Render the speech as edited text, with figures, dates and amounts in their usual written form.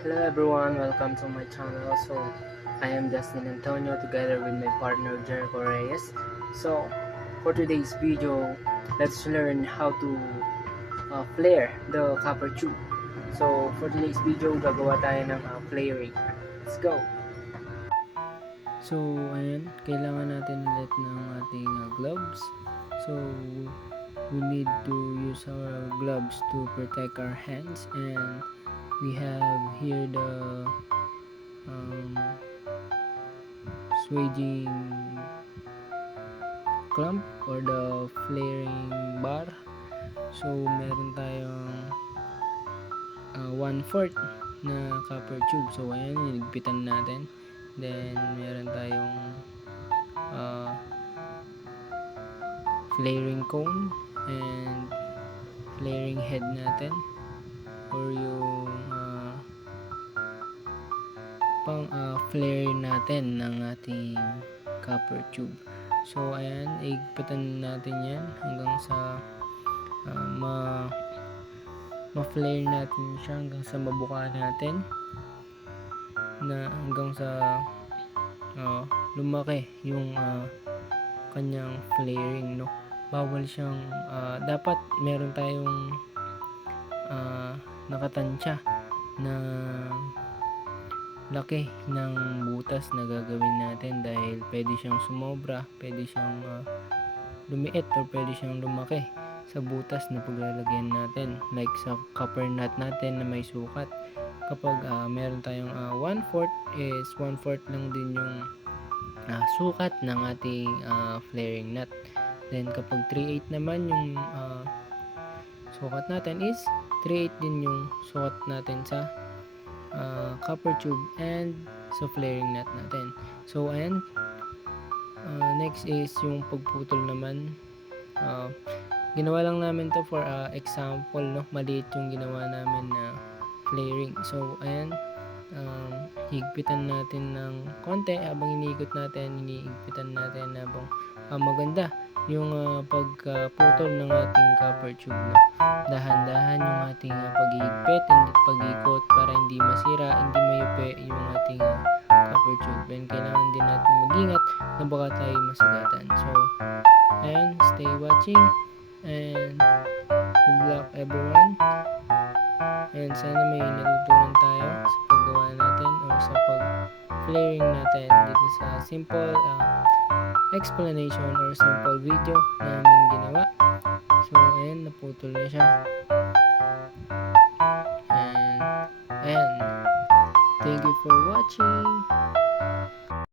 Hello everyone, welcome to my channel. I am Justin Antonio together with my partner Jericho Reyes. So for today's video, let's learn how to flare the copper tube. So for today's video, gagawa tayo ng flaring. Let's go! So ayan, kailangan natin ulit ng ating gloves. So we need to use our gloves to protect our hands, and we have here the swaging clamp or the flaring bar. So meron tayong 1/4 na copper tube. So ayan, niligpitan natin. Then meron tayong flaring cone and flaring head natin, or yung pang flare natin ng ating copper tube. So ayan, igpitan natin yan hanggang sa ma-flare natin siya, hanggang sa mabuka natin, na hanggang sa lumaki yung kanyang flaring, no. Bawal siyang dapat meron tayong nakatansya na laki ng butas na gagawin natin, dahil pwede siyang sumobra, pwede siyang lumiit, or pwede siyang lumaki sa butas na paglalagyan natin, like sa copper nut natin na may sukat. Kapag meron tayong 1/4 is 1/4 lang din yung sukat ng ating flaring nut. Then kapag 3/8 naman yung sukat natin, is 3/8 din yung sukat natin sa copper tube and sa flaring nut natin. So ayan, next is yung pagputol naman. Ginawa lang namin to for example, no. Maliit yung ginawa namin na flaring. So ayan, higpitan natin ng konti habang iniikot natin, iniigpitan natin habang maganda yung pagputol ng ating copper tube, no. Dahan-dahan yung ating pag-iigpit and pag-ikot para hindi masira, hindi mayupi yung ating copper tube. And kailangan din natin mag-ingat na baka tayo masagatan. So ayan, stay watching and good luck everyone. And sana may natutunan tayo sa paggawa natin or sa pag-flaring natin dito sa simple explanation or simple video na aming ginawa. So ayan, naputol na siya. And ayan, thank you for watching.